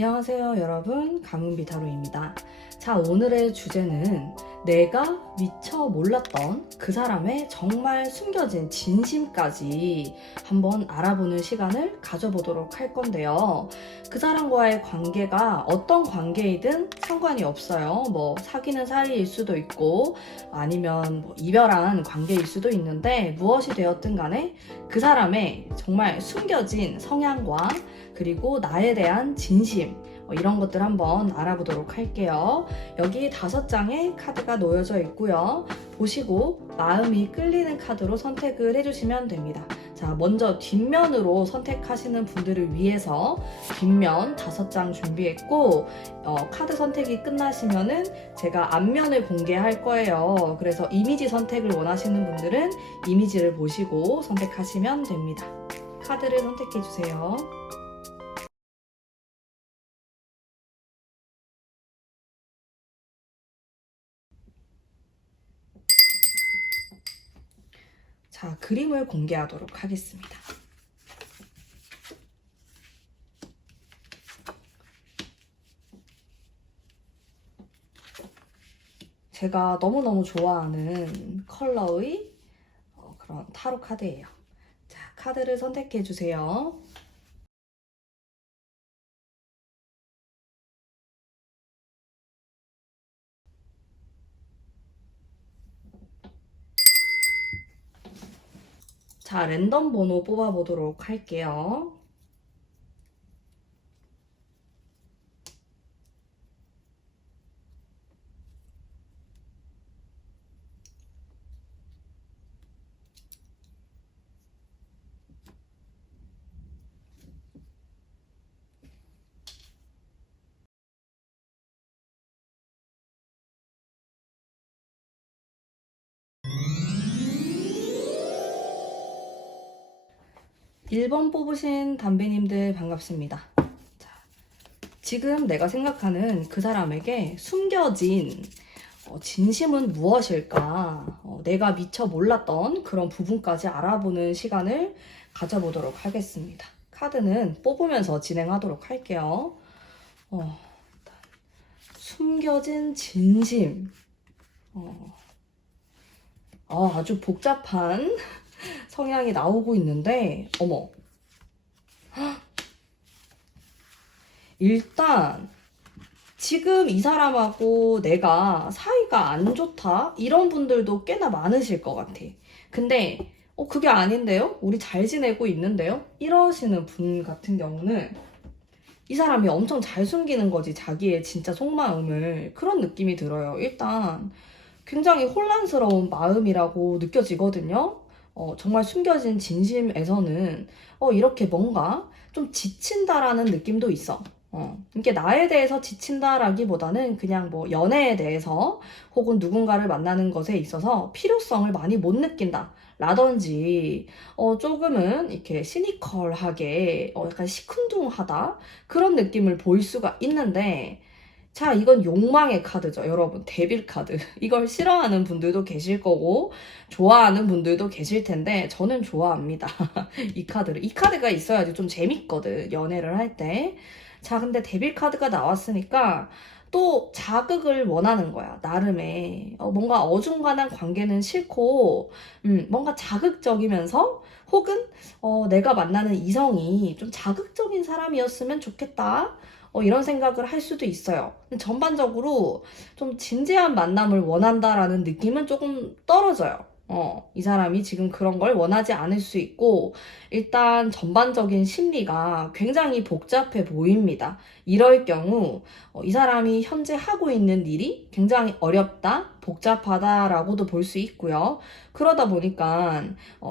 안녕하세요 여러분, 가문비타로입니다. 자, 오늘의 주제는 내가 미처 몰랐던 그 사람의 정말 숨겨진 진심까지 한번 알아보는 시간을 가져보도록 할 건데요. 그 사람과의 관계가 어떤 관계이든 상관이 없어요. 뭐 사귀는 사이일 수도 있고 아니면 뭐 이별한 관계일 수도 있는데, 무엇이 되었든 간에 그 사람의 정말 숨겨진 성향과 그리고 나에 대한 진심, 이런 것들 한번 알아보도록 할게요. 여기 5장의 카드가 놓여져 있고요. 보시고 마음이 끌리는 카드로 선택을 해주시면 됩니다. 자, 먼저 뒷면으로 선택하시는 분들을 위해서 뒷면 5장 준비했고, 카드 선택이 끝나시면은 제가 앞면을 공개할 거예요. 그래서 이미지 선택을 원하시는 분들은 이미지를 보시고 선택하시면 됩니다. 카드를 선택해 주세요. 자, 그림을 공개하도록 하겠습니다. 제가 너무너무 좋아하는 컬러의 그런 타로 카드예요. 자, 카드를 선택해 주세요. 자, 랜덤 번호 뽑아보도록 할게요. (1번) 뽑으신 담배님들 반갑습니다. 자, 지금 내가 생각하는 그 사람에게 숨겨진 진심은 무엇일까? 내가 미처 몰랐던 그런 부분까지 알아보는 시간을 가져보도록 하겠습니다. 카드는 뽑으면서 진행하도록 할게요. 숨겨진 진심. 아주 복잡한 성향이 나오고 있는데, 어머. 일단 지금 이 사람하고 내가 사이가 안 좋다? 이런 분들도 꽤나 많으실 것 같아. 근데 그게 아닌데요? 우리 잘 지내고 있는데요? 이러시는 분 같은 경우는 이 사람이 엄청 잘 숨기는 거지, 자기의 진짜 속마음을. 그런 느낌이 들어요. 일단 굉장히 혼란스러운 마음이라고 느껴지거든요. 정말 숨겨진 진심에서는 이렇게 뭔가 좀 지친다라는 느낌도 있어. 이게 나에 대해서 지친다라기보다는 그냥 뭐 연애에 대해서 혹은 누군가를 만나는 것에 있어서 필요성을 많이 못 느낀다 라든지, 조금은 이렇게 시니컬하게, 약간 시큰둥하다, 그런 느낌을 보일 수가 있는데, 자, 이건 욕망의 카드죠, 여러분. 데빌 카드. 이걸 싫어하는 분들도 계실 거고 좋아하는 분들도 계실 텐데, 저는 좋아합니다. 이 카드를. 이 카드가 있어야지 좀 재밌거든, 연애를 할 때. 자, 근데 데빌 카드가 나왔으니까 또 자극을 원하는 거야, 나름의. 뭔가 어중간한 관계는 싫고, 뭔가 자극적이면서, 혹은 내가 만나는 이성이 좀 자극적인 사람이었으면 좋겠다, 이런 생각을 할 수도 있어요. 전반적으로 좀 진지한 만남을 원한다라는 느낌은 조금 떨어져요. 이 사람이 지금 그런 걸 원하지 않을 수 있고, 일단 전반적인 심리가 굉장히 복잡해 보입니다. 이럴 경우 이 사람이 현재 하고 있는 일이 굉장히 어렵다, 복잡하다라고도 볼 수 있고요. 그러다 보니까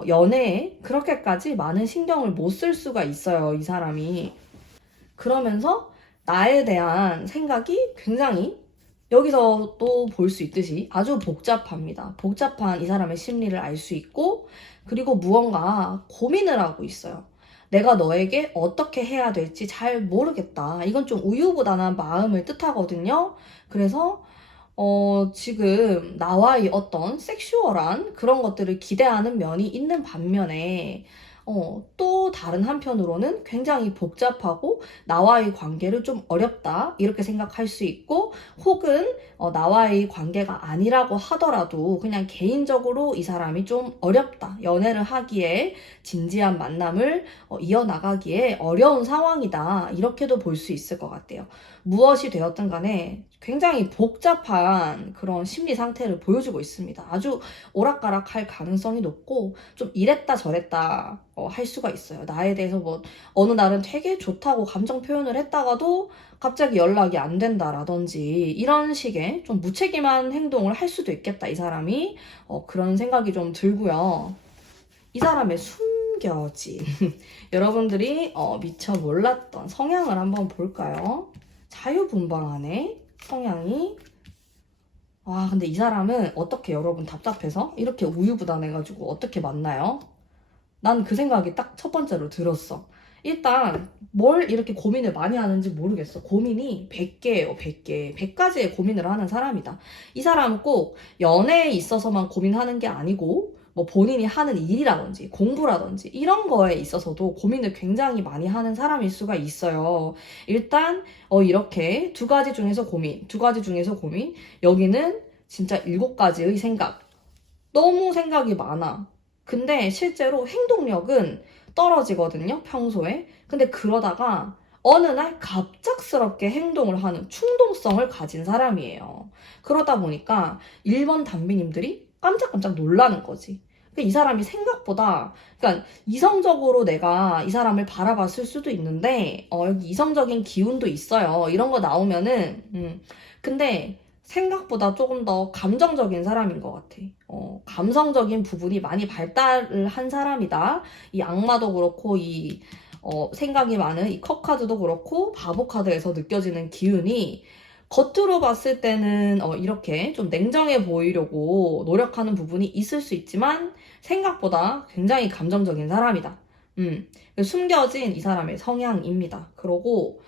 연애에 그렇게까지 많은 신경을 못 쓸 수가 있어요, 이 사람이. 그러면서 나에 대한 생각이 굉장히, 여기서 또 볼 수 있듯이 아주 복잡합니다. 복잡한 이 사람의 심리를 알 수 있고, 그리고 무언가 고민을 하고 있어요. 내가 너에게 어떻게 해야 될지 잘 모르겠다. 이건 좀 우유부단한 마음을 뜻하거든요. 그래서 지금 나와의 어떤 섹슈얼한 그런 것들을 기대하는 면이 있는 반면에, 또 다른 한편으로는 굉장히 복잡하고 나와의 관계를 좀 어렵다 이렇게 생각할 수 있고, 혹은 나와의 관계가 아니라고 하더라도 그냥 개인적으로 이 사람이 좀 어렵다, 연애를 하기에 진지한 만남을 이어나가기에 어려운 상황이다 이렇게도 볼 수 있을 것 같아요. 무엇이 되었든 간에 굉장히 복잡한 그런 심리 상태를 보여주고 있습니다. 아주 오락가락할 가능성이 높고 좀 이랬다 저랬다 할 수가 있어요. 나에 대해서 뭐 어느 날은 되게 좋다고 감정 표현을 했다가도 갑자기 연락이 안 된다라든지 이런 식의 좀 무책임한 행동을 할 수도 있겠다, 이 사람이. 그런 생각이 좀 들고요. 이 사람의 숨겨진 여러분들이 미처 몰랐던 성향을 한번 볼까요? 자유분방하네, 성향이. 와, 근데 이 사람은 어떻게, 여러분 답답해서 이렇게 우유부단해가지고 어떻게 만나요? 난 그 생각이 딱 첫 번째로 들었어. 일단 뭘 이렇게 고민을 많이 하는지 모르겠어. 고민이 100개예요, 100개. 100가지의 고민을 하는 사람이다. 이 사람은 꼭 연애에 있어서만 고민하는 게 아니고 뭐 본인이 하는 일이라든지 공부라든지 이런 거에 있어서도 고민을 굉장히 많이 하는 사람일 수가 있어요. 일단 이렇게 두 가지 중에서 고민, 두 가지 중에서 고민. 여기는 진짜 7가지의 생각. 너무 생각이 많아. 근데 실제로 행동력은 떨어지거든요, 평소에. 근데 그러다가 어느 날 갑작스럽게 행동을 하는 충동성을 가진 사람이에요. 그러다 보니까 1번 담비님들이 깜짝깜짝 놀라는 거지. 그러니까 이 사람이 생각보다, 그러니까 이성적으로 내가 이 사람을 바라봤을 수도 있는데, 여기 이성적인 기운도 있어요. 이런 거 나오면은, 근데 생각보다 조금 더 감정적인 사람인 것 같아. 감성적인 부분이 많이 발달을 한 사람이다. 이 악마도 그렇고, 생각이 많은 이 컵카드도 그렇고, 바보 카드에서 느껴지는 기운이 겉으로 봤을 때는 이렇게 좀 냉정해 보이려고 노력하는 부분이 있을 수 있지만, 생각보다 굉장히 감정적인 사람이다. 숨겨진 이 사람의 성향입니다. 그러고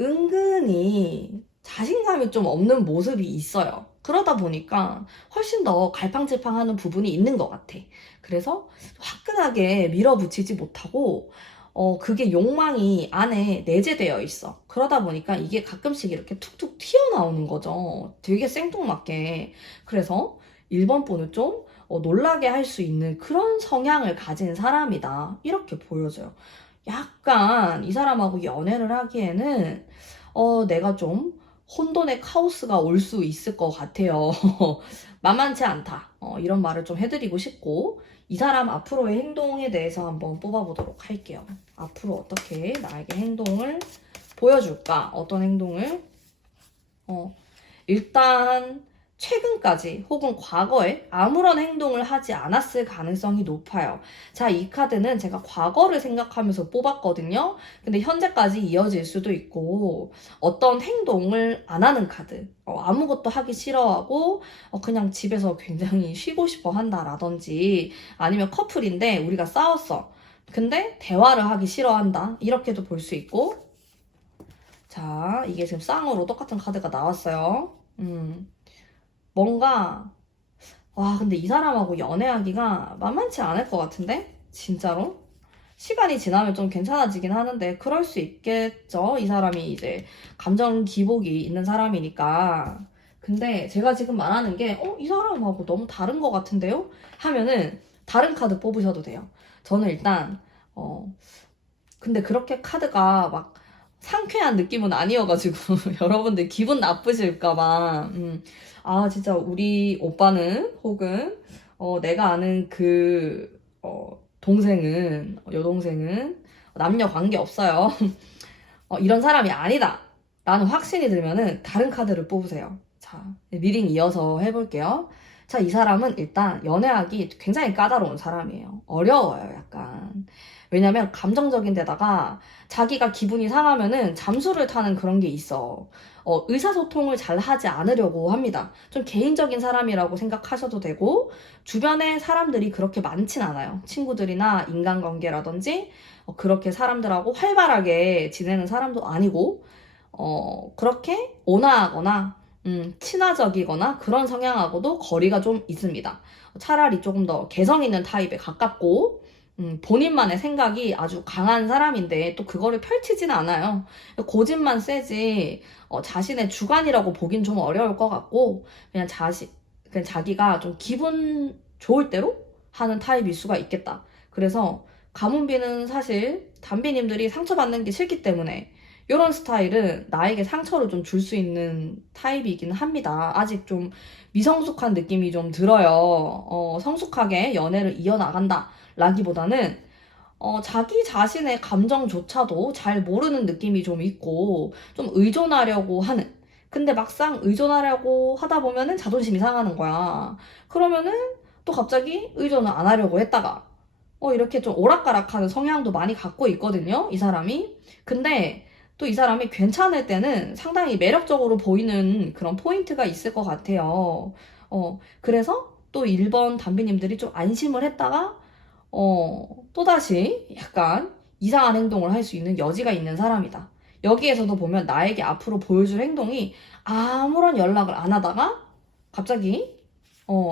은근히 자신감이 좀 없는 모습이 있어요. 그러다 보니까 훨씬 더 갈팡질팡하는 부분이 있는 것 같아. 그래서 화끈하게 밀어붙이지 못하고 그게 욕망이 안에 내재되어 있어. 그러다 보니까 이게 가끔씩 이렇게 툭툭 튀어나오는 거죠. 되게 생뚱맞게. 그래서 1번 분을 좀 놀라게 할 수 있는 그런 성향을 가진 사람이다, 이렇게 보여져요. 약간 이 사람하고 연애를 하기에는 내가 좀 혼돈의 카오스가 올 수 있을 것 같아요. 만만치 않다. 이런 말을 좀 해드리고 싶고, 이 사람 앞으로의 행동에 대해서 한번 뽑아보도록 할게요. 앞으로 어떻게 나에게 행동을 보여줄까? 어떤 행동을? 일단 최근까지 혹은 과거에 아무런 행동을 하지 않았을 가능성이 높아요. 자, 이 카드는 제가 과거를 생각하면서 뽑았거든요. 근데 현재까지 이어질 수도 있고, 어떤 행동을 안 하는 카드, 아무것도 하기 싫어하고 그냥 집에서 굉장히 쉬고 싶어 한다라든지, 아니면 커플인데 우리가 싸웠어. 근데 대화를 하기 싫어한다, 이렇게도 볼 수 있고. 자, 이게 지금 쌍으로 똑같은 카드가 나왔어요. 뭔가, 와, 근데 이 사람하고 연애하기가 만만치 않을 것 같은데? 진짜로? 시간이 지나면 좀 괜찮아지긴 하는데, 그럴 수 있겠죠? 이 사람이 이제 감정 기복이 있는 사람이니까. 근데 제가 지금 말하는 게, 이 사람하고 너무 다른 것 같은데요? 하면은 다른 카드 뽑으셔도 돼요. 저는 일단, 근데 그렇게 카드가 막 상쾌한 느낌은 아니어가지고, 여러분들 기분 나쁘실까봐, 진짜 우리 오빠는, 혹은 내가 아는 동생은, 여동생은 남녀 관계 없어요. 이런 사람이 아니다 라는 확신이 들면은 다른 카드를 뽑으세요. 자, 리딩 이어서 해볼게요. 자, 이 사람은 일단 연애하기 굉장히 까다로운 사람이에요. 어려워요, 약간. 왜냐면 감정적인 데다가 자기가 기분이 상하면은 잠수를 타는 그런 게 있어. 의사소통을 잘 하지 않으려고 합니다. 좀 개인적인 사람이라고 생각하셔도 되고, 주변에 사람들이 그렇게 많진 않아요. 친구들이나 인간관계라든지, 그렇게 사람들하고 활발하게 지내는 사람도 아니고, 그렇게 온화하거나, 친화적이거나 그런 성향하고도 거리가 좀 있습니다. 차라리 조금 더 개성 있는 타입에 가깝고, 본인만의 생각이 아주 강한 사람인데 또 그거를 펼치진 않아요. 고집만 세지 자신의 주관이라고 보긴 좀 어려울 것 같고 그냥 자기가 좀 기분 좋을 대로 하는 타입일 수가 있겠다. 그래서 가문비는 사실 담비님들이 상처받는 게 싫기 때문에 이런 스타일은 나에게 상처를 좀 줄 수 있는 타입이긴 합니다. 아직 좀 미성숙한 느낌이 좀 들어요. 성숙하게 연애를 이어나간다 라기보다는 자기 자신의 감정조차도 잘 모르는 느낌이 좀 있고 좀 의존하려고 하는, 근데 막상 의존하려고 하다 보면은 자존심이 상하는 거야. 그러면은 또 갑자기 의존을 안 하려고 했다가 이렇게 좀 오락가락하는 성향도 많이 갖고 있거든요, 이 사람이. 근데 또 이 사람이 괜찮을 때는 상당히 매력적으로 보이는 그런 포인트가 있을 것 같아요. 그래서 또 1번 담비님들이 좀 안심을 했다가 또다시 약간 이상한 행동을 할 수 있는 여지가 있는 사람이다. 여기에서도 보면 나에게 앞으로 보여줄 행동이 아무런 연락을 안 하다가 갑자기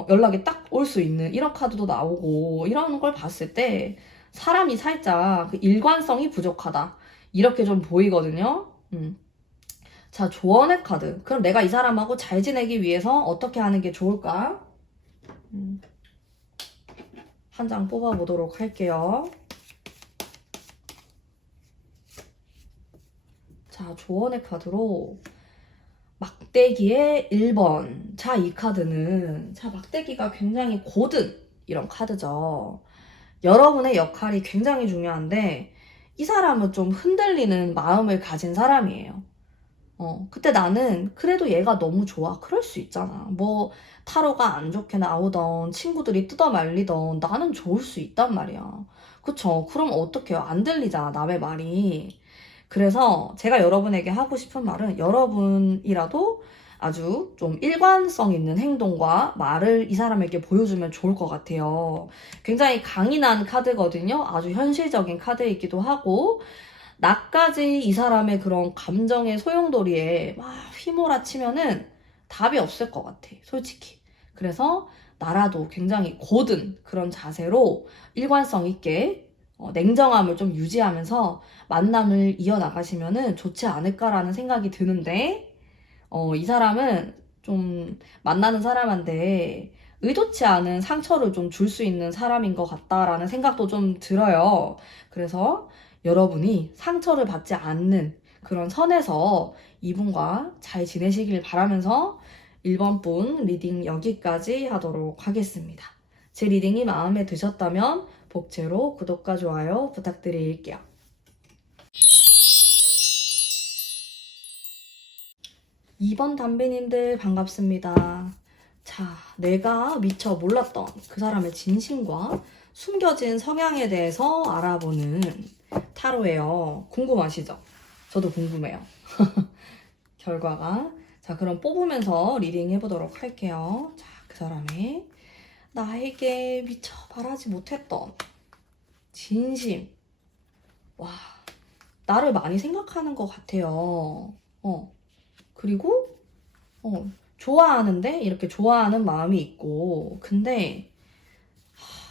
연락이 딱 올 수 있는 이런 카드도 나오고, 이런 걸 봤을 때 사람이 살짝 그 일관성이 부족하다, 이렇게 좀 보이거든요. 자, 조언의 카드. 그럼 내가 이 사람하고 잘 지내기 위해서 어떻게 하는 게 좋을까? 한 장 뽑아보도록 할게요. 자, 조언의 카드로 막대기의 1번. 자, 이 카드는 막대기가 굉장히 고든 이런 카드죠. 여러분의 역할이 굉장히 중요한데 이 사람은 좀 흔들리는 마음을 가진 사람이에요. 그때 나는 그래도 얘가 너무 좋아. 그럴 수 있잖아. 뭐 타로가 안 좋게 나오던, 친구들이 뜯어 말리던 나는 좋을 수 있단 말이야. 그쵸? 그럼 어떡해요? 안 들리잖아, 남의 말이. 그래서 제가 여러분에게 하고 싶은 말은, 여러분이라도 아주 좀 일관성 있는 행동과 말을 이 사람에게 보여주면 좋을 것 같아요. 굉장히 강인한 카드거든요. 아주 현실적인 카드이기도 하고, 나까지 이 사람의 그런 감정의 소용돌이에 막 휘몰아치면은 답이 없을 것 같아, 솔직히. 그래서 나라도 굉장히 고든 그런 자세로 일관성 있게 냉정함을 좀 유지하면서 만남을 이어나가시면은 좋지 않을까라는 생각이 드는데, 이 사람은 좀 만나는 사람한테 의도치 않은 상처를 좀 줄 수 있는 사람인 것 같다라는 생각도 좀 들어요. 그래서 여러분이 상처를 받지 않는 그런 선에서 이분과 잘 지내시길 바라면서 1번 분 리딩 여기까지 하도록 하겠습니다. 제 리딩이 마음에 드셨다면 복제로 구독과 좋아요 부탁드릴게요. 2번 담비님들 반갑습니다. 자, 내가 미처 몰랐던 그 사람의 진심과 숨겨진 성향에 대해서 알아보는 타로예요. 궁금하시죠? 저도 궁금해요. 결과가. 자, 그럼 뽑으면서 리딩 해보도록 할게요. 자, 그 사람의 나에게 미처 바라지 못했던 진심. 와, 나를 많이 생각하는 것 같아요. 그리고 좋아하는데 이렇게 좋아하는 마음이 있고, 근데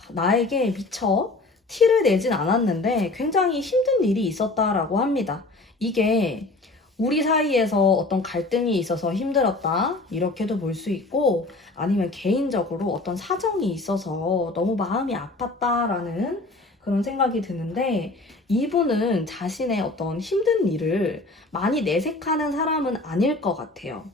나에게 미처 티를 내진 않았는데 굉장히 힘든 일이 있었다라고 합니다. 이게 우리 사이에서 어떤 갈등이 있어서 힘들었다, 이렇게도 볼 수 있고, 아니면 개인적으로 어떤 사정이 있어서 너무 마음이 아팠다라는 그런 생각이 드는데, 이분은 자신의 어떤 힘든 일을 많이 내색하는 사람은 아닐 것 같아요.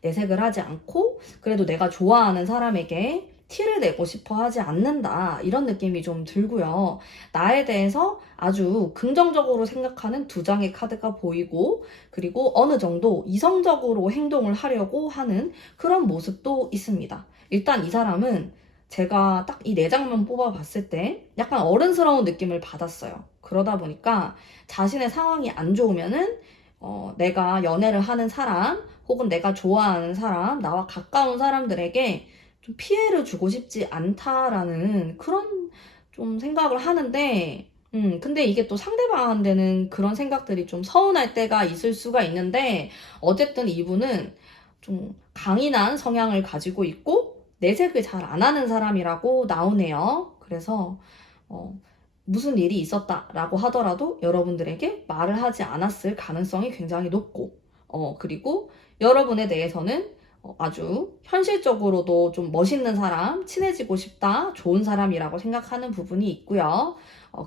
내색을 하지 않고 그래도 내가 좋아하는 사람에게 티를 내고 싶어 하지 않는다, 이런 느낌이 좀 들고요. 나에 대해서 아주 긍정적으로 생각하는 2장의 카드가 보이고, 그리고 어느 정도 이성적으로 행동을 하려고 하는 그런 모습도 있습니다. 일단 이 사람은 제가 딱 이 4장만 뽑아봤을 때 약간 어른스러운 느낌을 받았어요. 그러다 보니까 자신의 상황이 안 좋으면은 내가 연애를 하는 사람, 혹은 내가 좋아하는 사람, 나와 가까운 사람들에게 좀 피해를 주고 싶지 않다라는 그런 좀 생각을 하는데, 근데 이게 또 상대방한테는 그런 생각들이 좀 서운할 때가 있을 수가 있는데, 어쨌든 이분은 좀 강인한 성향을 가지고 있고 내색을 잘 안 하는 사람이라고 나오네요. 그래서 무슨 일이 있었다라고 하더라도 여러분들에게 말을 하지 않았을 가능성이 굉장히 높고, 그리고 여러분에 대해서는 아주 현실적으로도 좀 멋있는 사람, 친해지고 싶다, 좋은 사람이라고 생각하는 부분이 있고요.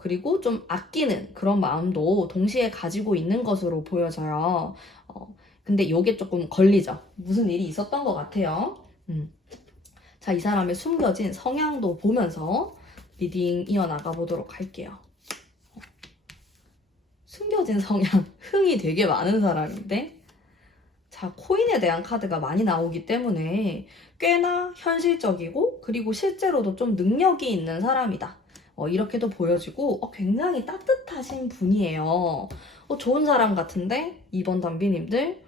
그리고 좀 아끼는 그런 마음도 동시에 가지고 있는 것으로 보여져요. 근데 요게 조금 걸리죠. 무슨 일이 있었던 것 같아요. 자, 이 사람의 숨겨진 성향도 보면서 리딩 이어나가 보도록 할게요. 숨겨진 성향, 흥이 되게 많은 사람인데, 자, 코인에 대한 카드가 많이 나오기 때문에 꽤나 현실적이고, 그리고 실제로도 좀 능력이 있는 사람이다. 이렇게도 보여지고, 굉장히 따뜻하신 분이에요. 좋은 사람 같은데, 2번 담비님들.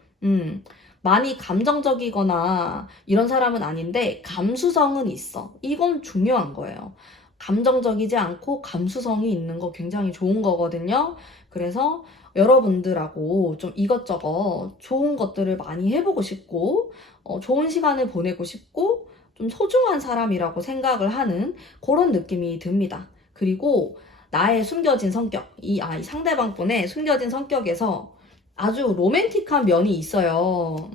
많이 감정적이거나 이런 사람은 아닌데, 감수성은 있어. 이건 중요한 거예요. 감정적이지 않고 감수성이 있는 거 굉장히 좋은 거거든요. 그래서 여러분들하고 좀 이것저것 좋은 것들을 많이 해보고 싶고, 좋은 시간을 보내고 싶고, 좀 소중한 사람이라고 생각을 하는 그런 느낌이 듭니다. 그리고 나의 숨겨진 성격, 이 상대방분의 숨겨진 성격에서 아주 로맨틱한 면이 있어요.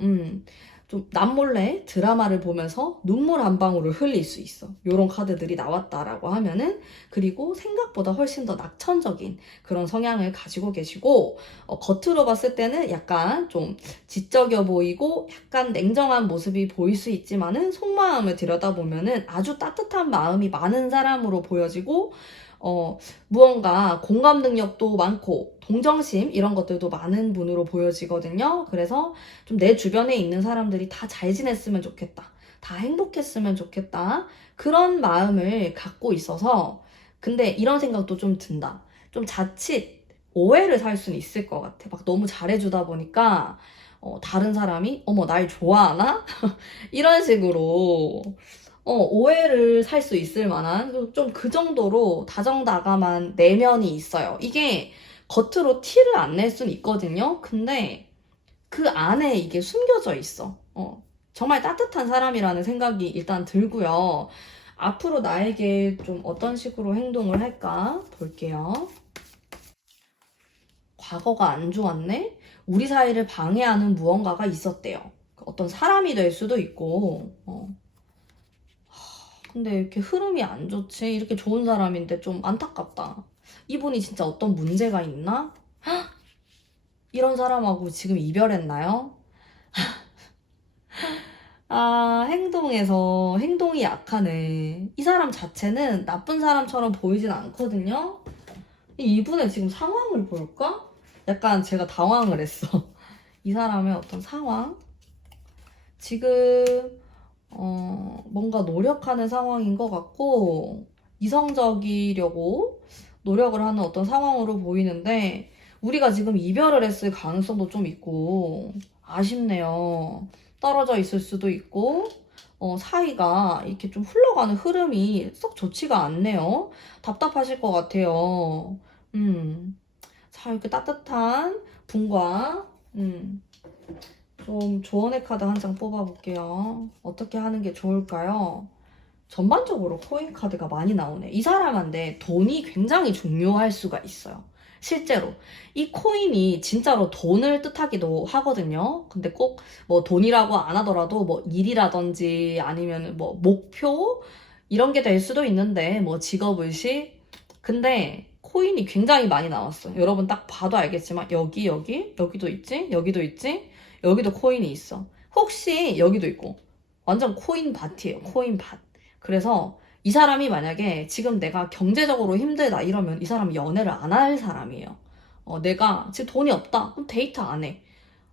좀 남몰래 드라마를 보면서 눈물 한 방울을 흘릴 수 있어. 요런 카드들이 나왔다라고 하면은, 그리고 생각보다 훨씬 더 낙천적인 그런 성향을 가지고 계시고, 겉으로 봤을 때는 약간 좀 지적여 보이고 약간 냉정한 모습이 보일 수 있지만은 속마음을 들여다보면은 아주 따뜻한 마음이 많은 사람으로 보여지고, 무언가 공감 능력도 많고 동정심 이런 것들도 많은 분으로 보여지거든요. 그래서 좀 내 주변에 있는 사람들이 다 잘 지냈으면 좋겠다. 다 행복했으면 좋겠다. 그런 마음을 갖고 있어서, 근데 이런 생각도 좀 든다. 좀 자칫 오해를 살 수는 있을 것 같아. 막 너무 잘해주다 보니까 다른 사람이 어머 날 좋아하나? 이런 식으로 오해를 살 수 있을 만한 좀 그 정도로 다정다감한 내면이 있어요. 이게 겉으로 티를 안 낼 수는 있거든요. 근데 그 안에 이게 숨겨져 있어. 정말 따뜻한 사람이라는 생각이 일단 들고요. 앞으로 나에게 좀 어떤 식으로 행동을 할까 볼게요. 과거가 안 좋았네? 우리 사이를 방해하는 무언가가 있었대요. 어떤 사람이 될 수도 있고, 근데 이렇게 흐름이 안 좋지? 이렇게 좋은 사람인데 좀 안타깝다. 이분이 진짜 어떤 문제가 있나? 이런 사람하고 지금 이별했나요? 행동이 약하네. 이 사람 자체는 나쁜 사람처럼 보이진 않거든요? 이분의 지금 상황을 볼까? 약간 제가 당황을 했어. 이 사람의 어떤 상황? 지금 뭔가 노력하는 상황인 것 같고, 이성적이려고 노력을 하는 어떤 상황으로 보이는데, 우리가 지금 이별을 했을 가능성도 좀 있고, 아쉽네요. 떨어져 있을 수도 있고, 사이가 이렇게 좀 흘러가는 흐름이 썩 좋지가 않네요. 답답하실 것 같아요. 자, 이렇게 따뜻한 분과, 좀 조언의 카드 한 장 뽑아볼게요. 어떻게 하는 게 좋을까요? 전반적으로 코인 카드가 많이 나오네. 이 사람한테 돈이 굉장히 중요할 수가 있어요. 실제로. 이 코인이 진짜로 돈을 뜻하기도 하거든요. 근데 꼭 뭐 돈이라고 안 하더라도 뭐 일이라든지 아니면 뭐 목표? 이런 게 될 수도 있는데, 뭐 직업의식? 근데 코인이 굉장히 많이 나왔어. 여러분 딱 봐도 알겠지만, 여기도 있지? 여기도 있지? 여기도 코인이 있어. 혹시 여기도 있고. 완전 코인 밭이에요. 코인 밭. 그래서 이 사람이 만약에 지금 내가 경제적으로 힘들다 이러면 이 사람은 연애를 안 할 사람이에요. 내가 지금 돈이 없다. 그럼 데이트 안 해.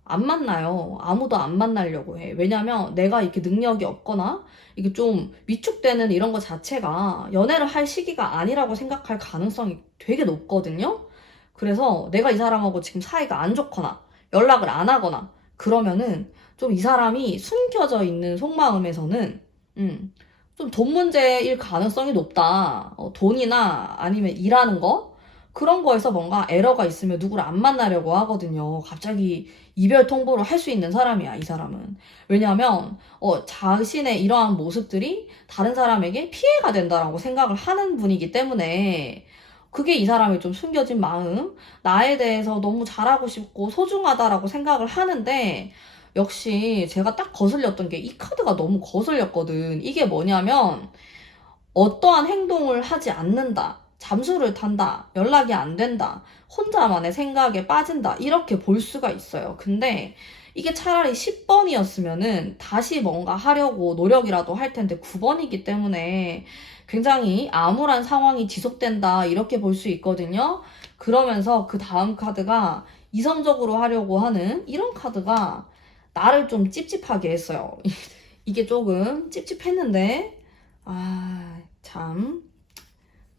안 만나요. 아무도 안 만나려고 해. 왜냐면 내가 이렇게 능력이 없거나 이게 좀 위축되는 이런 거 자체가 연애를 할 시기가 아니라고 생각할 가능성이 되게 높거든요. 그래서 내가 이 사람하고 지금 사이가 안 좋거나 연락을 안 하거나 그러면은 좀 이 사람이 숨겨져 있는 속마음에서는 좀 돈 문제일 가능성이 높다. 돈이나 아니면 일하는 거? 그런 거에서 뭔가 에러가 있으면 누구를 안 만나려고 하거든요. 갑자기 이별 통보를 할 수 있는 사람이야, 이 사람은. 왜냐하면 자신의 이러한 모습들이 다른 사람에게 피해가 된다라고 생각을 하는 분이기 때문에 그게 이 사람의 좀 숨겨진 마음, 나에 대해서 너무 잘하고 싶고 소중하다라고 생각을 하는데 역시 제가 딱 거슬렸던 게 이 카드가 너무 거슬렸거든. 이게 뭐냐면 어떠한 행동을 하지 않는다, 잠수를 탄다, 연락이 안 된다, 혼자만의 생각에 빠진다, 이렇게 볼 수가 있어요. 근데 이게 차라리 10번이었으면은 다시 뭔가 하려고 노력이라도 할 텐데 9번이기 때문에 굉장히 암울한 상황이 지속된다, 이렇게 볼 수 있거든요. 그러면서 그 다음 카드가 이성적으로 하려고 하는 이런 카드가 나를 좀 찝찝하게 했어요. 이게 조금 찝찝했는데, 참.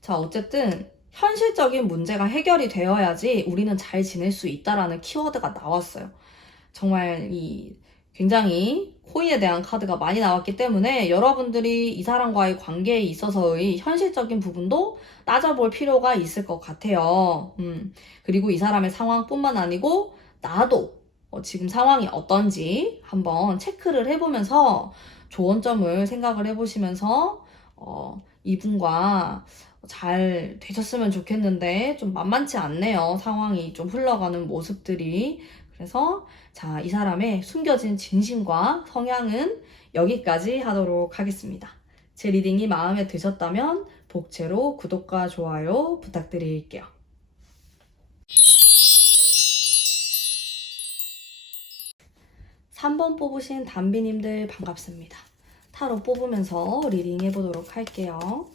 자, 어쨌든 현실적인 문제가 해결이 되어야지 우리는 잘 지낼 수 있다라는 키워드가 나왔어요. 정말 굉장히 코인에 대한 카드가 많이 나왔기 때문에 여러분들이 이 사람과의 관계에 있어서의 현실적인 부분도 따져볼 필요가 있을 것 같아요. 그리고 이 사람의 상황뿐만 아니고 나도 지금 상황이 어떤지 한번 체크를 해보면서 좋은 점을 생각을 해보시면서 이분과 잘 되셨으면 좋겠는데 좀 만만치 않네요. 상황이 좀 흘러가는 모습들이. 그래서 자, 이 사람의 숨겨진 진심과 성향은 여기까지 하도록 하겠습니다. 제 리딩이 마음에 드셨다면 복채로 구독과 좋아요 부탁드릴게요. 3번 뽑으신 담비님들 반갑습니다. 타로 뽑으면서 리딩 해보도록 할게요.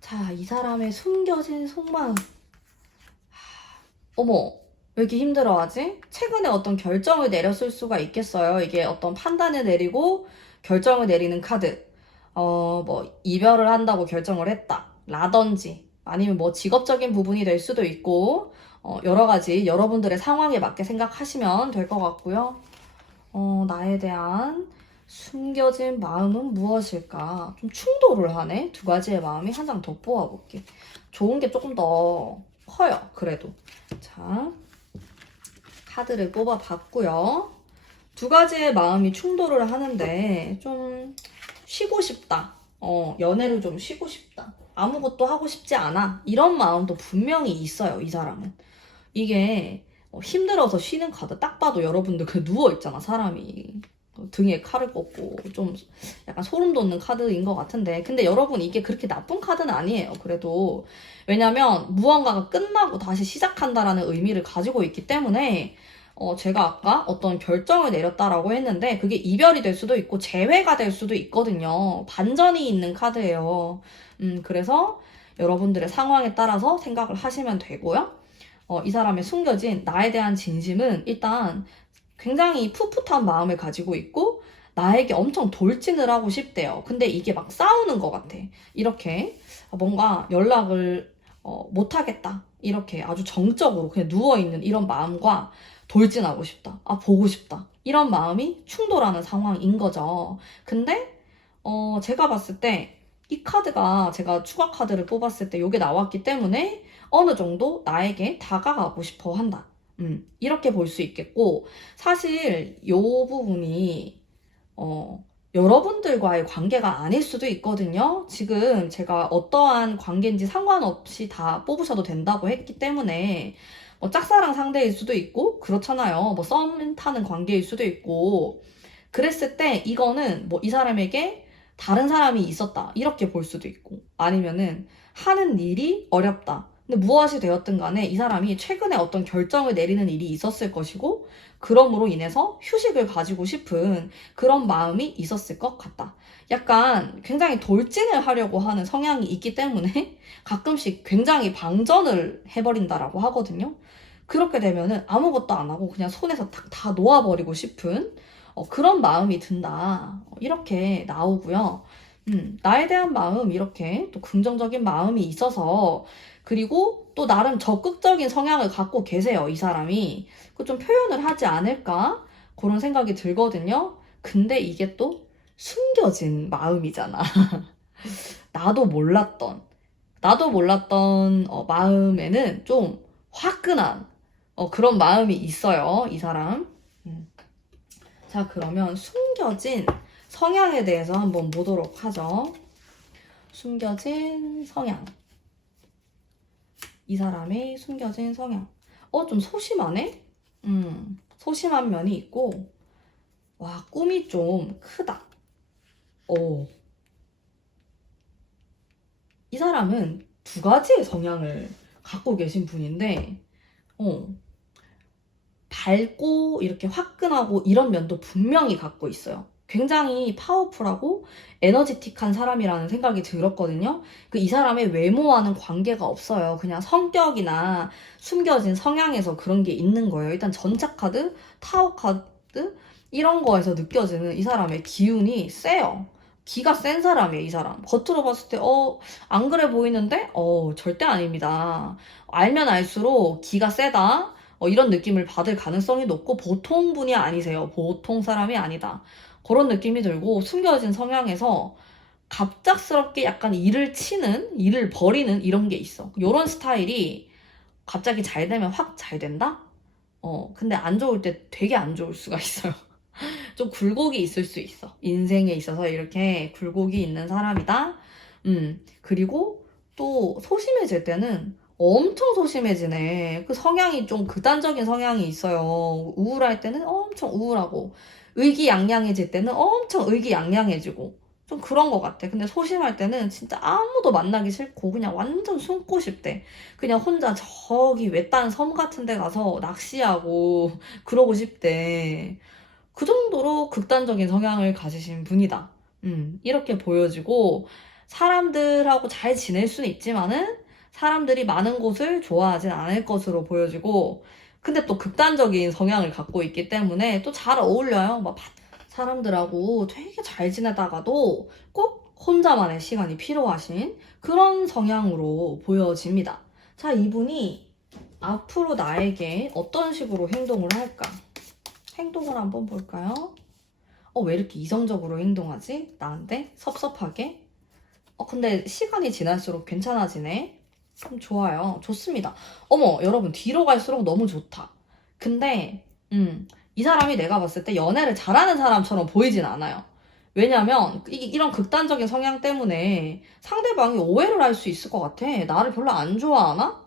자, 이 사람의 숨겨진 속마음. 어머, 왜 이렇게 힘들어하지? 최근에 어떤 결정을 내렸을 수가 있겠어요. 이게 어떤 판단을 내리고 결정을 내리는 카드. 이별을 한다고 결정을 했다. 라든지, 아니면 직업적인 부분이 될 수도 있고, 여러 가지 여러분들의 상황에 맞게 생각하시면 될 것 같고요. 나에 대한 숨겨진 마음은 무엇일까? 좀 충돌을 하네? 두 가지의 마음이 한 장 더 뽑아볼게. 좋은 게 조금 더 커요, 그래도. 자, 카드를 뽑아봤고요. 두 가지의 마음이 충돌을 하는데 좀 쉬고 싶다. 연애를 좀 쉬고 싶다. 아무것도 하고 싶지 않아. 이런 마음도 분명히 있어요, 이 사람은. 이게 힘들어서 쉬는 카드. 딱 봐도 여러분들 누워있잖아, 사람이. 등에 칼을 꽂고 좀 약간 소름 돋는 카드인 것 같은데, 근데 여러분 이게 그렇게 나쁜 카드는 아니에요. 그래도 왜냐면 무언가가 끝나고 다시 시작한다라는 의미를 가지고 있기 때문에 제가 아까 어떤 결정을 내렸다라고 했는데 그게 이별이 될 수도 있고 재회가 될 수도 있거든요. 반전이 있는 카드예요. 그래서 여러분들의 상황에 따라서 생각을 하시면 되고요. 이 사람의 숨겨진 나에 대한 진심은 일단 굉장히 풋풋한 마음을 가지고 있고 나에게 엄청 돌진을 하고 싶대요. 근데 이게 막 싸우는 것 같아. 이렇게 뭔가 연락을 못하겠다. 이렇게 아주 정적으로 그냥 누워있는 이런 마음과 돌진하고 싶다. 보고 싶다. 이런 마음이 충돌하는 상황인 거죠. 근데 제가 봤을 때 이 카드가 제가 추가 카드를 뽑았을 때 이게 나왔기 때문에 어느 정도 나에게 다가가고 싶어 한다. 이렇게 볼 수 있겠고, 사실 이 부분이 여러분들과의 관계가 아닐 수도 있거든요. 지금 제가 어떠한 관계인지 상관없이 다 뽑으셔도 된다고 했기 때문에 짝사랑 상대일 수도 있고 그렇잖아요. 썸 타는 관계일 수도 있고, 그랬을 때 이거는 이 사람에게 다른 사람이 있었다 이렇게 볼 수도 있고, 아니면은 하는 일이 어렵다. 근데 무엇이 되었든 간에 이 사람이 최근에 어떤 결정을 내리는 일이 있었을 것이고, 그럼으로 인해서 휴식을 가지고 싶은 그런 마음이 있었을 것 같다. 약간 굉장히 돌진을 하려고 하는 성향이 있기 때문에 가끔씩 굉장히 방전을 해버린다라고 하거든요. 그렇게 되면은 아무것도 안 하고 그냥 손에서 다 놓아버리고 싶은 그런 마음이 든다. 이렇게 나오고요. 나에 대한 마음, 이렇게 또 긍정적인 마음이 있어서, 그리고 또 나름 적극적인 성향을 갖고 계세요, 이 사람이. 그 좀 표현을 하지 않을까? 그런 생각이 들거든요. 근데 이게 또 숨겨진 마음이잖아. 나도 몰랐던 마음에는 좀 화끈한 그런 마음이 있어요, 이 사람. 자, 그러면 숨겨진 성향에 대해서 한번 보도록 하죠. 숨겨진 성향. 이 사람의 숨겨진 성향. 좀 소심하네? 소심한 면이 있고, 와, 꿈이 좀 크다. 이 사람은 두 가지의 성향을 갖고 계신 분인데, 밝고 이렇게 화끈하고 이런 면도 분명히 갖고 있어요. 굉장히 파워풀하고 에너지틱한 사람이라는 생각이 들었거든요. 이 사람의 외모와는 관계가 없어요. 그냥 성격이나 숨겨진 성향에서 그런 게 있는 거예요. 일단 전차카드, 타로카드 이런 거에서 느껴지는 이 사람의 기운이 세요. 기가 센 사람이에요, 이 사람. 겉으로 봤을 때, 안 그래 보이는데? 절대 아닙니다. 알면 알수록 기가 세다. 이런 느낌을 받을 가능성이 높고 보통 분이 아니세요. 보통 사람이 아니다. 그런 느낌이 들고 숨겨진 성향에서 갑작스럽게 약간 일을 버리는 이런 게 있어. 이런 스타일이 갑자기 잘 되면 확 잘 된다? 근데 안 좋을 때 되게 안 좋을 수가 있어요. 좀 굴곡이 있을 수 있어. 인생에 있어서 이렇게 굴곡이 있는 사람이다. 그리고 또 소심해질 때는 엄청 소심해지네. 그 성향이 좀 극단적인 성향이 있어요. 우울할 때는 엄청 우울하고, 의기양양해질 때는 엄청 의기양양해지고, 좀 그런 것 같아. 근데 소심할 때는 진짜 아무도 만나기 싫고, 그냥 완전 숨고 싶대. 그냥 혼자 저기 외딴 섬 같은 데 가서 낚시하고, 그러고 싶대. 그 정도로 극단적인 성향을 가지신 분이다. 이렇게 보여지고, 사람들하고 잘 지낼 수는 있지만은, 사람들이 많은 곳을 좋아하진 않을 것으로 보여지고, 근데 또 극단적인 성향을 갖고 있기 때문에 또 잘 어울려요. 막 사람들하고 되게 잘 지내다가도 꼭 혼자만의 시간이 필요하신 그런 성향으로 보여집니다. 자, 이분이 앞으로 나에게 어떤 식으로 행동을 할까? 행동을 한번 볼까요? 왜 이렇게 이성적으로 행동하지? 나한테? 섭섭하게? 근데 시간이 지날수록 괜찮아지네? 좋아요. 좋습니다. 어머, 여러분, 뒤로 갈수록 너무 좋다. 근데, 이 사람이 내가 봤을 때 연애를 잘하는 사람처럼 보이진 않아요. 왜냐면, 이런 극단적인 성향 때문에 상대방이 오해를 할 수 있을 것 같아. 나를 별로 안 좋아하나?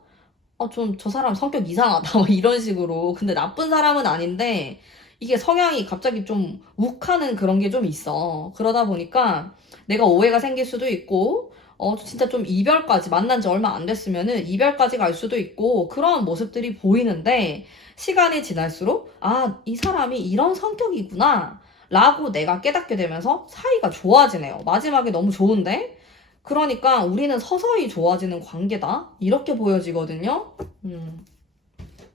좀 저 사람 성격 이상하다. 막 이런 식으로. 근데 나쁜 사람은 아닌데, 이게 성향이 갑자기 좀 욱하는 그런 게 좀 있어. 그러다 보니까 내가 오해가 생길 수도 있고, 진짜 좀 이별까지, 만난 지 얼마 안 됐으면은 이별까지 갈 수도 있고, 그런 모습들이 보이는데, 시간이 지날수록, 이 사람이 이런 성격이구나. 라고 내가 깨닫게 되면서 사이가 좋아지네요. 마지막에 너무 좋은데? 그러니까 우리는 서서히 좋아지는 관계다. 이렇게 보여지거든요.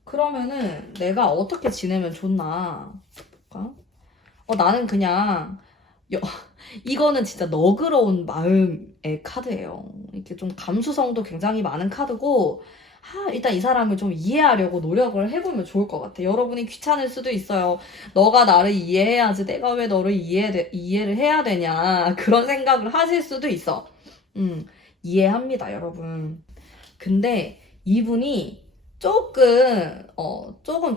그러면은 내가 어떻게 지내면 좋나? 볼까? 나는 그냥 이거는 진짜 너그러운 마음의 카드예요. 이렇게 좀 감수성도 굉장히 많은 카드고, 일단 이 사람을 좀 이해하려고 노력을 해보면 좋을 것 같아. 여러분이 귀찮을 수도 있어요. 너가 나를 이해해야지 내가 왜 너를 이해를 해야 되냐. 그런 생각을 하실 수도 있어. 이해합니다, 여러분. 근데 이분이 조금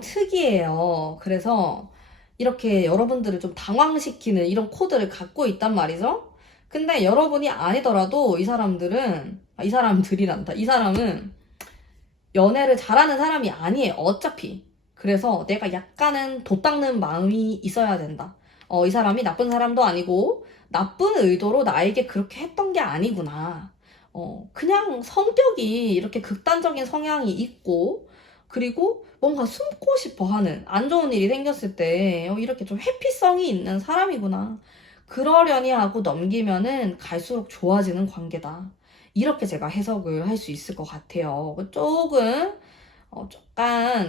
특이해요. 그래서 이렇게 여러분들을 좀 당황시키는 이런 코드를 갖고 있단 말이죠. 근데 여러분이 아니더라도 이 사람들이란다. 이 사람은 연애를 잘하는 사람이 아니에요. 어차피. 그래서 내가 약간은 돛닦는 마음이 있어야 된다. 이 사람이 나쁜 사람도 아니고 나쁜 의도로 나에게 그렇게 했던 게 아니구나. 그냥 성격이 이렇게 극단적인 성향이 있고, 그리고 뭔가 숨고 싶어 하는, 안 좋은 일이 생겼을 때, 이렇게 좀 회피성이 있는 사람이구나. 그러려니 하고 넘기면은 갈수록 좋아지는 관계다. 이렇게 제가 해석을 할 수 있을 것 같아요. 조금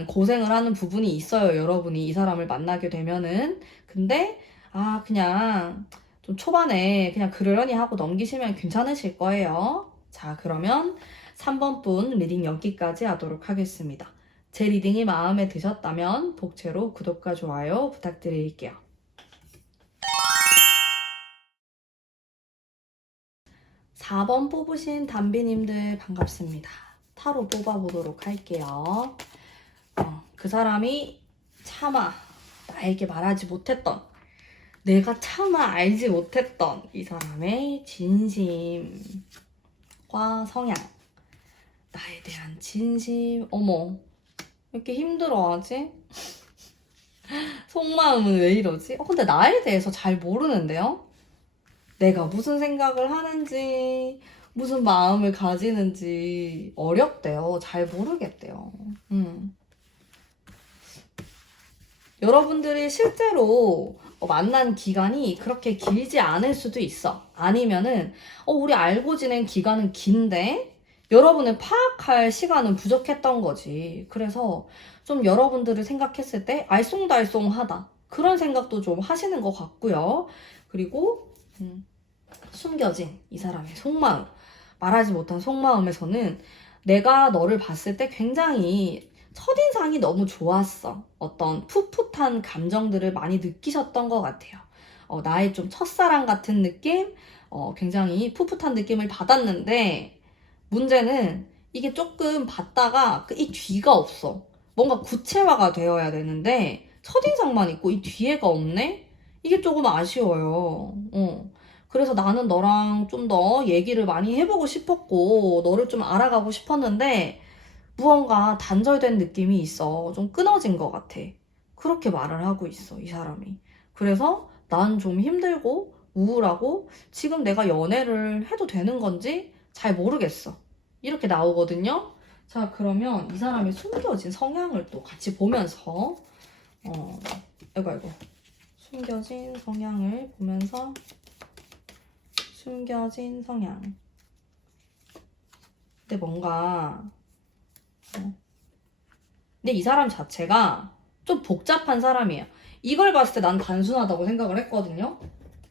고생을 하는 부분이 있어요. 여러분이 이 사람을 만나게 되면은. 근데, 그냥 좀 초반에 그냥 그러려니 하고 넘기시면 괜찮으실 거예요. 자, 그러면 3번 분 리딩 여기까지 하도록 하겠습니다. 제 리딩이 마음에 드셨다면 복채로 구독과 좋아요 부탁드릴게요. 4번 뽑으신 담비님들 반갑습니다. 타로 뽑아보도록 할게요. 그 사람이 차마 나에게 말하지 못했던, 내가 차마 알지 못했던 이 사람의 진심과 성향, 나에 대한 진심. 어머, 왜 이렇게 힘들어하지? 속마음은 왜 이러지? 근데 나에 대해서 잘 모르는데요? 내가 무슨 생각을 하는지, 무슨 마음을 가지는지 어렵대요. 잘 모르겠대요. 여러분들이 실제로 만난 기간이 그렇게 길지 않을 수도 있어. 아니면은 우리 알고 지낸 기간은 긴데 여러분을 파악할 시간은 부족했던 거지. 그래서 좀 여러분들을 생각했을 때 알쏭달쏭하다. 그런 생각도 좀 하시는 것 같고요. 그리고 숨겨진 이 사람의 속마음, 말하지 못한 속마음에서는 내가 너를 봤을 때 굉장히 첫인상이 너무 좋았어. 어떤 풋풋한 감정들을 많이 느끼셨던 것 같아요. 나의 좀 첫사랑 같은 느낌? 굉장히 풋풋한 느낌을 받았는데, 문제는 이게 조금 받다가 이 뒤가 없어. 뭔가 구체화가 되어야 되는데, 첫인상만 있고 이 뒤에가 없네? 이게 조금 아쉬워요. 그래서 나는 너랑 좀 더 얘기를 많이 해보고 싶었고, 너를 좀 알아가고 싶었는데, 무언가 단절된 느낌이 있어. 좀 끊어진 것 같아. 그렇게 말을 하고 있어, 이 사람이. 그래서 난 좀 힘들고 우울하고 지금 내가 연애를 해도 되는 건지 잘 모르겠어. 이렇게 나오거든요. 자, 그러면 이 사람의 숨겨진 성향을 또 같이 보면서 아이고. 숨겨진 성향을 보면서 숨겨진 성향. 근데 뭔가 근데 이 사람 자체가 좀 복잡한 사람이에요. 이걸 봤을 때 난 단순하다고 생각을 했거든요.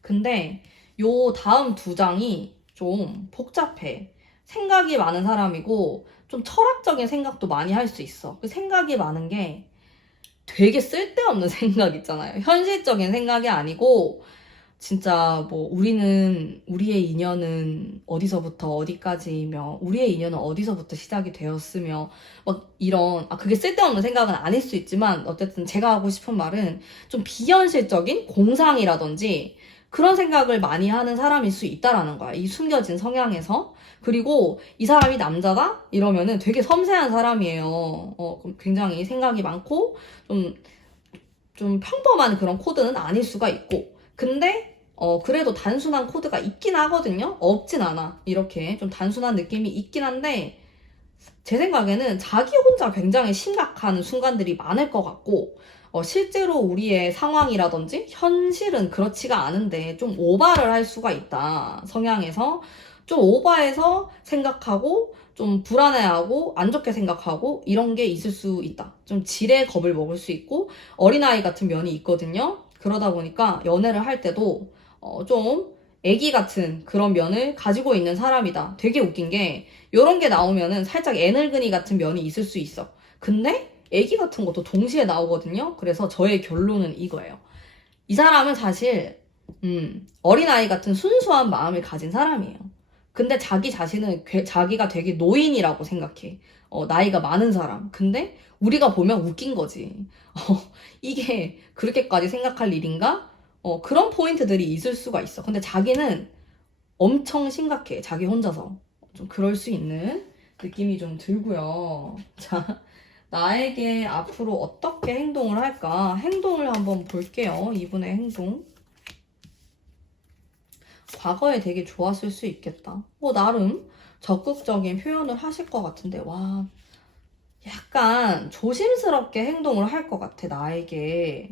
근데 요 다음 두 장이 좀 복잡해. 생각이 많은 사람이고 좀 철학적인 생각도 많이 할 수 있어. 그 생각이 많은 게 되게 쓸데없는 생각 있잖아요. 현실적인 생각이 아니고 진짜 뭐 우리의 인연은 어디서부터 어디까지이며 우리의 인연은 어디서부터 시작이 되었으며 막 이런 그게 쓸데없는 생각은 아닐 수 있지만 어쨌든 제가 하고 싶은 말은 좀 비현실적인 공상이라든지 그런 생각을 많이 하는 사람일 수 있다라는 거야. 이 숨겨진 성향에서. 그리고 이 사람이 남자다? 이러면은 되게 섬세한 사람이에요. 굉장히 생각이 많고 좀 평범한 그런 코드는 아닐 수가 있고. 근데 그래도 단순한 코드가 있긴 하거든요. 없진 않아. 이렇게 좀 단순한 느낌이 있긴 한데 제 생각에는 자기 혼자 굉장히 심각한 순간들이 많을 것 같고 실제로 우리의 상황이라든지 현실은 그렇지가 않은데 좀 오바를 할 수가 있다. 성향에서 좀 오바해서 생각하고 좀 불안해하고 안 좋게 생각하고 이런 게 있을 수 있다. 좀 지레 겁을 먹을 수 있고 어린아이 같은 면이 있거든요. 그러다 보니까 연애를 할 때도 좀 애기 같은 그런 면을 가지고 있는 사람이다. 되게 웃긴 게 이런 게 나오면은 살짝 애늙은이 같은 면이 있을 수 있어. 근데 애기 같은 것도 동시에 나오거든요. 그래서 저의 결론은 이거예요. 이 사람은 사실 어린아이 같은 순수한 마음을 가진 사람이에요. 근데 자기 자신은 자기가 되게 노인이라고 생각해. 나이가 많은 사람. 근데 우리가 보면 웃긴 거지. 이게 그렇게까지 생각할 일인가? 그런 포인트들이 있을 수가 있어. 근데 자기는 엄청 심각해. 자기 혼자서. 좀 그럴 수 있는 느낌이 좀 들고요. 자, 나에게 앞으로 어떻게 행동을 할까? 행동을 한번 볼게요. 이분의 행동. 과거에 되게 좋았을 수 있겠다. 나름 적극적인 표현을 하실 것 같은데, 와, 약간 조심스럽게 행동을 할 것 같아, 나에게.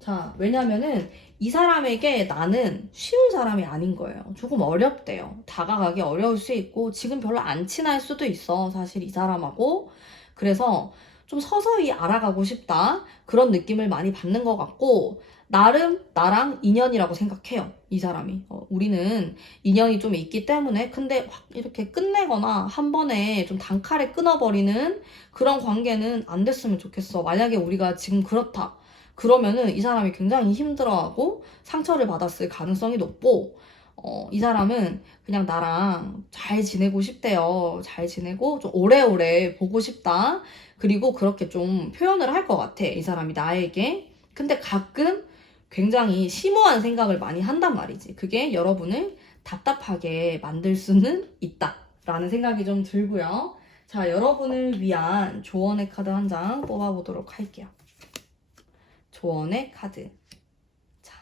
자, 왜냐면은 이 사람에게 나는 쉬운 사람이 아닌 거예요. 조금 어렵대요. 다가가기 어려울 수 있고, 지금 별로 안 친할 수도 있어, 사실 이 사람하고. 그래서 좀 서서히 알아가고 싶다. 그런 느낌을 많이 받는 것 같고, 나름 나랑 인연이라고 생각해요. 이 사람이. 우리는 인연이 좀 있기 때문에 근데 확 이렇게 끝내거나 한 번에 좀 단칼에 끊어버리는 그런 관계는 안 됐으면 좋겠어. 만약에 우리가 지금 그렇다. 그러면은 이 사람이 굉장히 힘들어하고 상처를 받았을 가능성이 높고 이 사람은 그냥 나랑 잘 지내고 싶대요. 잘 지내고 좀 오래오래 보고 싶다. 그리고 그렇게 좀 표현을 할 것 같아. 이 사람이 나에게. 근데 가끔 굉장히 심오한 생각을 많이 한단 말이지. 그게 여러분을 답답하게 만들 수는 있다. 라는 생각이 좀 들고요. 자, 여러분을 위한 조언의 카드 한 장 뽑아보도록 할게요. 조언의 카드. 자,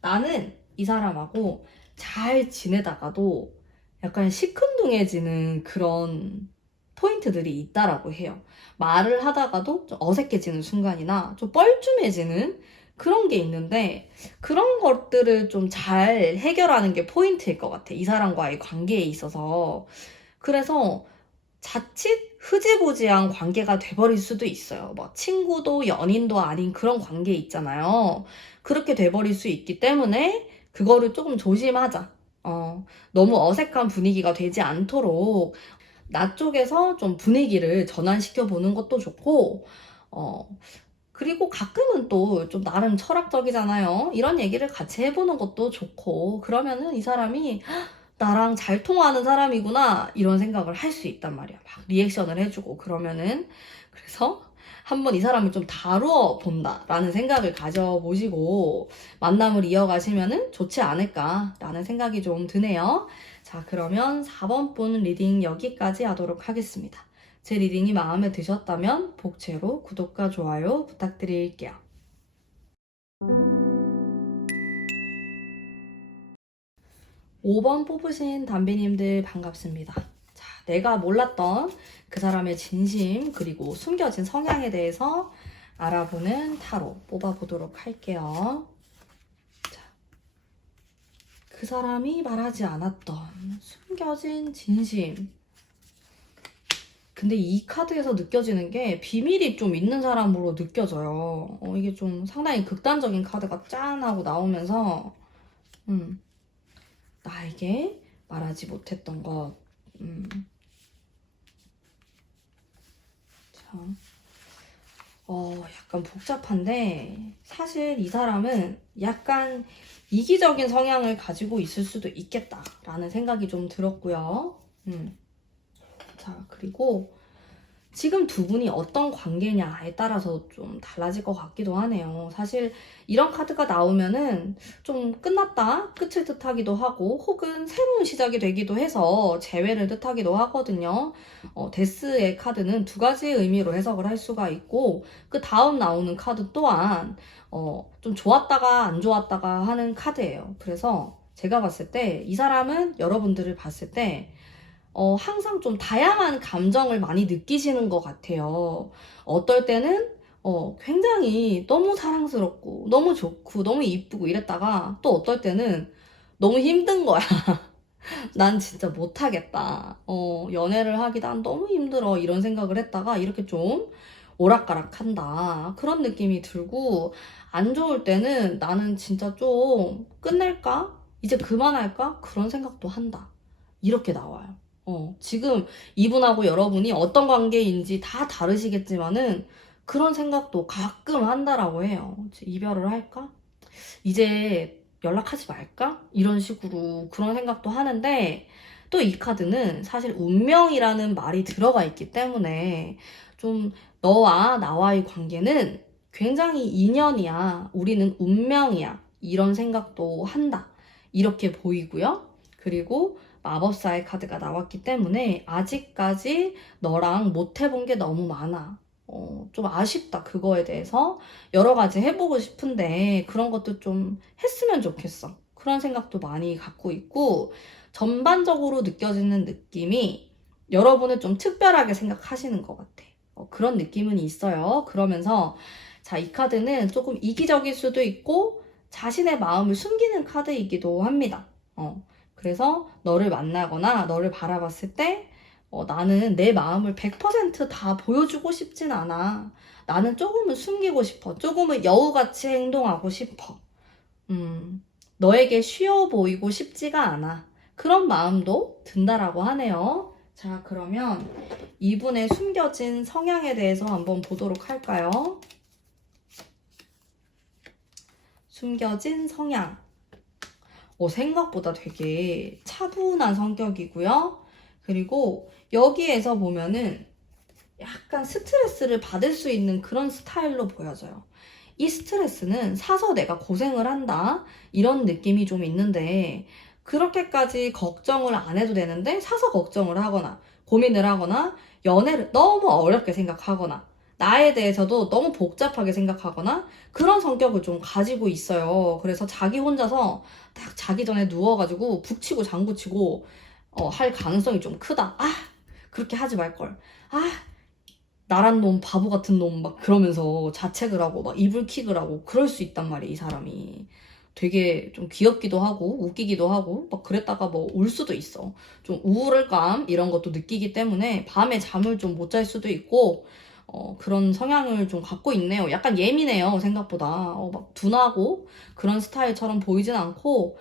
나는 이 사람하고 잘 지내다가도 약간 시큰둥해지는 그런 포인트들이 있다라고 해요. 말을 하다가도 좀 어색해지는 순간이나 좀 뻘쭘해지는 그런 게 있는데 그런 것들을 좀 잘 해결하는 게 포인트일 것 같아. 이 사람과의 관계에 있어서. 그래서 자칫 흐지부지한 관계가 돼버릴 수도 있어요. 뭐 친구도 연인도 아닌 그런 관계 있잖아요. 그렇게 돼버릴 수 있기 때문에 그거를 조금 조심하자. 너무 어색한 분위기가 되지 않도록 나 쪽에서 좀 분위기를 전환시켜 보는 것도 좋고, 어, 그리고 가끔은 또 좀 나름 철학적이잖아요. 이런 얘기를 같이 해보는 것도 좋고, 그러면은 이 사람이 나랑 잘 통하는 사람이구나 이런 생각을 할 수 있단 말이야. 막 리액션을 해주고 그러면은 그래서 한번 이 사람을 좀 다루어 본다라는 생각을 가져보시고 만남을 이어가시면은 좋지 않을까라는 생각이 좀 드네요. 자, 그러면 4번 분 리딩 여기까지 하도록 하겠습니다. 제 리딩이 마음에 드셨다면 복채로 구독과 좋아요 부탁드릴게요. 5번 뽑으신 담비님들 반갑습니다. 자, 내가 몰랐던 그 사람의 진심 그리고 숨겨진 성향에 대해서 알아보는 타로 뽑아보도록 할게요. 자, 그 사람이 말하지 않았던 숨겨진 진심. 근데 이 카드에서 느껴지는 게 비밀이 좀 있는 사람으로 느껴져요. 이게 좀 상당히 극단적인 카드가 짠 하고 나오면서 나에게 말하지 못했던 것. 참. 약간 복잡한데, 사실 이 사람은 약간 이기적인 성향을 가지고 있을 수도 있겠다라는 생각이 좀 들었고요. 자, 그리고 지금 두 분이 어떤 관계냐에 따라서 좀 달라질 것 같기도 하네요. 사실 이런 카드가 나오면은 좀 끝났다, 끝을 뜻하기도 하고 혹은 새로운 시작이 되기도 해서 재회를 뜻하기도 하거든요. 데스의 카드는 두 가지 의미로 해석을 할 수가 있고 그 다음 나오는 카드 또한 좀 좋았다가 안 좋았다가 하는 카드예요. 그래서 제가 봤을 때 이 사람은 여러분들을 봤을 때 항상 좀 다양한 감정을 많이 느끼시는 것 같아요. 어떨 때는 굉장히 너무 사랑스럽고 너무 좋고 너무 이쁘고 이랬다가 또 어떨 때는 너무 힘든 거야. 난 진짜 못하겠다. 연애를 하기 난 너무 힘들어. 이런 생각을 했다가 이렇게 좀 오락가락 한다. 그런 느낌이 들고 안 좋을 때는 나는 진짜 좀 끝낼까? 이제 그만할까? 그런 생각도 한다. 이렇게 나와요. 지금 이분하고 여러분이 어떤 관계인지 다 다르시겠지만은 그런 생각도 가끔 한다라고 해요. 이별을 할까? 이제 연락하지 말까? 이런 식으로 그런 생각도 하는데 또 이 카드는 사실 운명이라는 말이 들어가 있기 때문에 좀 너와 나와의 관계는 굉장히 인연이야. 우리는 운명이야. 이런 생각도 한다. 이렇게 보이고요. 그리고 마법사의 카드가 나왔기 때문에 아직까지 너랑 못 해본 게 너무 많아. 좀 아쉽다, 그거에 대해서. 여러 가지 해보고 싶은데 그런 것도 좀 했으면 좋겠어. 그런 생각도 많이 갖고 있고, 전반적으로 느껴지는 느낌이 여러분을 좀 특별하게 생각하시는 것 같아. 그런 느낌은 있어요. 그러면서, 자, 이 카드는 조금 이기적일 수도 있고, 자신의 마음을 숨기는 카드이기도 합니다. 그래서 너를 만나거나 너를 바라봤을 때 나는 내 마음을 100%다 보여주고 싶진 않아. 나는 조금은 숨기고 싶어. 조금은 여우같이 행동하고 싶어. 너에게 쉬워 보이고 싶지가 않아. 그런 마음도 든다라고 하네요. 자, 그러면 이분의 숨겨진 성향에 대해서 한번 보도록 할까요? 숨겨진 성향. 생각보다 되게 차분한 성격이고요. 그리고 여기에서 보면은 약간 스트레스를 받을 수 있는 그런 스타일로 보여져요. 이 스트레스는 사서 내가 고생을 한다, 이런 느낌이 좀 있는데, 그렇게까지 걱정을 안 해도 되는데 사서 걱정을 하거나 고민을 하거나 연애를 너무 어렵게 생각하거나 나에 대해서도 너무 복잡하게 생각하거나 그런 성격을 좀 가지고 있어요. 그래서 자기 혼자서 딱 자기 전에 누워가지고 북치고 장구치고 할 가능성이 좀 크다. 아, 그렇게 하지 말걸. 아, 나란 놈, 바보 같은 놈, 막 그러면서 자책을 하고, 막 이불킥을 하고, 그럴 수 있단 말이야, 이 사람이. 되게 좀 귀엽기도 하고, 웃기기도 하고, 막 그랬다가 뭐 울 수도 있어. 좀 우울감, 이런 것도 느끼기 때문에 밤에 잠을 좀 못 잘 수도 있고, 그런 성향을 좀 갖고 있네요. 약간 예민해요, 생각보다. 막 둔하고, 그런 스타일처럼 보이진 않고,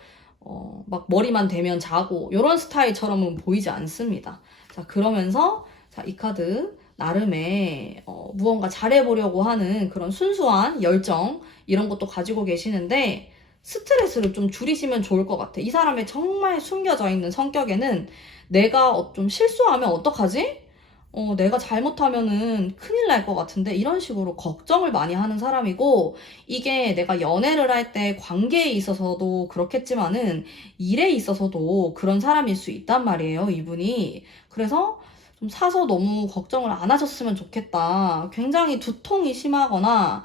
막 머리만 대면 자고, 이런 스타일처럼은 보이지 않습니다. 자, 그러면서, 자, 이 카드. 나름의 무언가 잘해보려고 하는 그런 순수한 열정 이런 것도 가지고 계시는데 스트레스를 좀 줄이시면 좋을 것 같아. 이 사람의 정말 숨겨져 있는 성격에는 내가 좀 실수하면 어떡하지? 내가 잘못하면은 큰일 날 것 같은데 이런 식으로 걱정을 많이 하는 사람이고 이게 내가 연애를 할 때 관계에 있어서도 그렇겠지만은 일에 있어서도 그런 사람일 수 있단 말이에요, 이분이. 그래서 좀 사서 너무 걱정을 안 하셨으면 좋겠다. 굉장히 두통이 심하거나,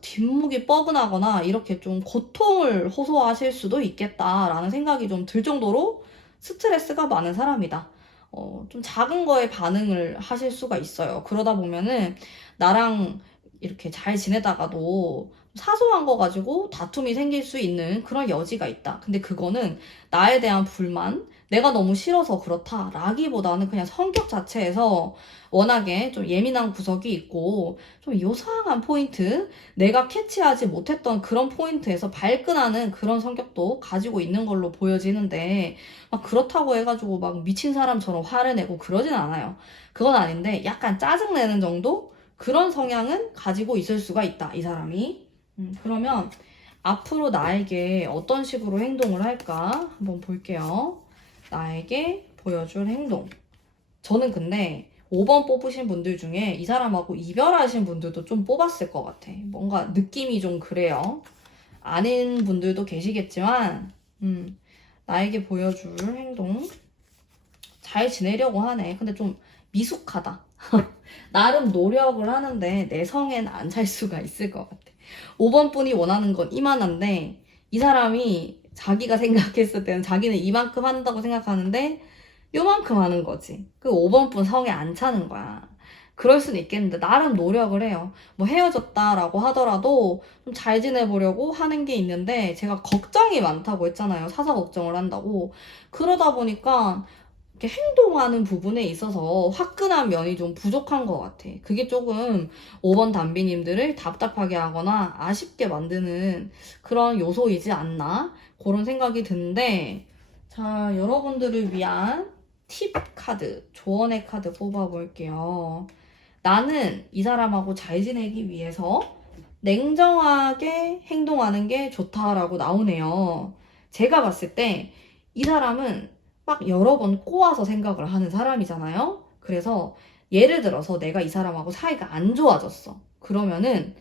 뒷목이 뻐근하거나, 이렇게 좀 고통을 호소하실 수도 있겠다라는 생각이 좀 들 정도로 스트레스가 많은 사람이다. 좀 작은 거에 반응을 하실 수가 있어요. 그러다 보면은 나랑 이렇게 잘 지내다가도 사소한 거 가지고 다툼이 생길 수 있는 그런 여지가 있다. 근데 그거는 나에 대한 불만, 내가 너무 싫어서 그렇다라기보다는 그냥 성격 자체에서 워낙에 좀 예민한 구석이 있고 좀 요상한 포인트, 내가 캐치하지 못했던 그런 포인트에서 발끈하는 그런 성격도 가지고 있는 걸로 보여지는데 막 그렇다고 해가지고 막 미친 사람처럼 화를 내고 그러진 않아요. 그건 아닌데 약간 짜증내는 정도? 그런 성향은 가지고 있을 수가 있다, 이 사람이. 그러면 앞으로 나에게 어떤 식으로 행동을 할까 한번 볼게요. 나에게 보여줄 행동. 저는 근데 5번 뽑으신 분들 중에 이 사람하고 이별하신 분들도 좀 뽑았을 것 같아. 뭔가 느낌이 좀 그래요. 아닌 분들도 계시겠지만, 나에게 보여줄 행동. 잘 지내려고 하네. 근데 좀 미숙하다. 나름 노력을 하는데 내 성엔 안 찰 수가 있을 것 같아. 5번 분이 원하는 건 이만한데 이 사람이 자기가 생각했을 때는 자기는 이만큼 한다고 생각하는데 요만큼 하는 거지. 그 5번 분 성에 안 차는 거야. 그럴 수는 있겠는데 나름 노력을 해요. 뭐 헤어졌다라고 하더라도 좀 잘 지내보려고 하는 게 있는데 제가 걱정이 많다고 했잖아요. 사사 걱정을 한다고. 그러다 보니까 이렇게 행동하는 부분에 있어서 화끈한 면이 좀 부족한 것 같아. 그게 조금 5번 담비님들을 답답하게 하거나 아쉽게 만드는 그런 요소이지 않나? 그런 생각이 드는데, 자, 여러분들을 위한 팁 카드, 조언의 카드 뽑아볼게요. 나는 이 사람하고 잘 지내기 위해서 냉정하게 행동하는 게 좋다라고 나오네요. 제가 봤을 때 이 사람은 막 여러 번 꼬아서 생각을 하는 사람이잖아요. 그래서 예를 들어서 내가 이 사람하고 사이가 안 좋아졌어. 그러면은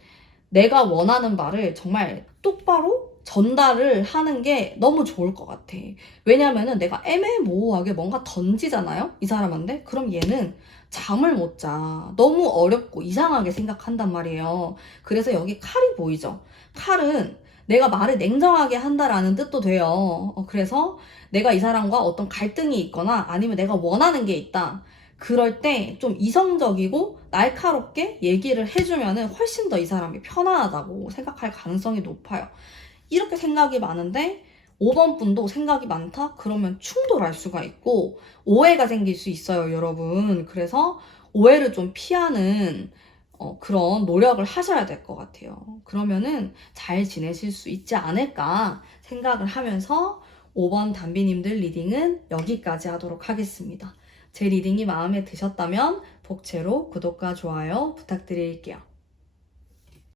내가 원하는 바를 정말 똑바로 전달을 하는 게 너무 좋을 것 같아. 왜냐면은 내가 애매모호하게 뭔가 던지잖아요? 이 사람한테? 그럼 얘는 잠을 못 자. 너무 어렵고 이상하게 생각한단 말이에요. 그래서 여기 칼이 보이죠? 칼은 내가 말을 냉정하게 한다라는 뜻도 돼요. 그래서 내가 이 사람과 어떤 갈등이 있거나 아니면 내가 원하는 게 있다. 그럴 때 좀 이성적이고 날카롭게 얘기를 해주면은 훨씬 더 이 사람이 편안하다고 생각할 가능성이 높아요. 이렇게 생각이 많은데 5번 분도 생각이 많다? 그러면 충돌할 수가 있고 오해가 생길 수 있어요, 여러분. 그래서 오해를 좀 피하는 그런 노력을 하셔야 될 것 같아요. 그러면은 잘 지내실 수 있지 않을까 생각을 하면서 5번 담비님들 리딩은 여기까지 하도록 하겠습니다. 제 리딩이 마음에 드셨다면 복채로 구독과 좋아요 부탁드릴게요.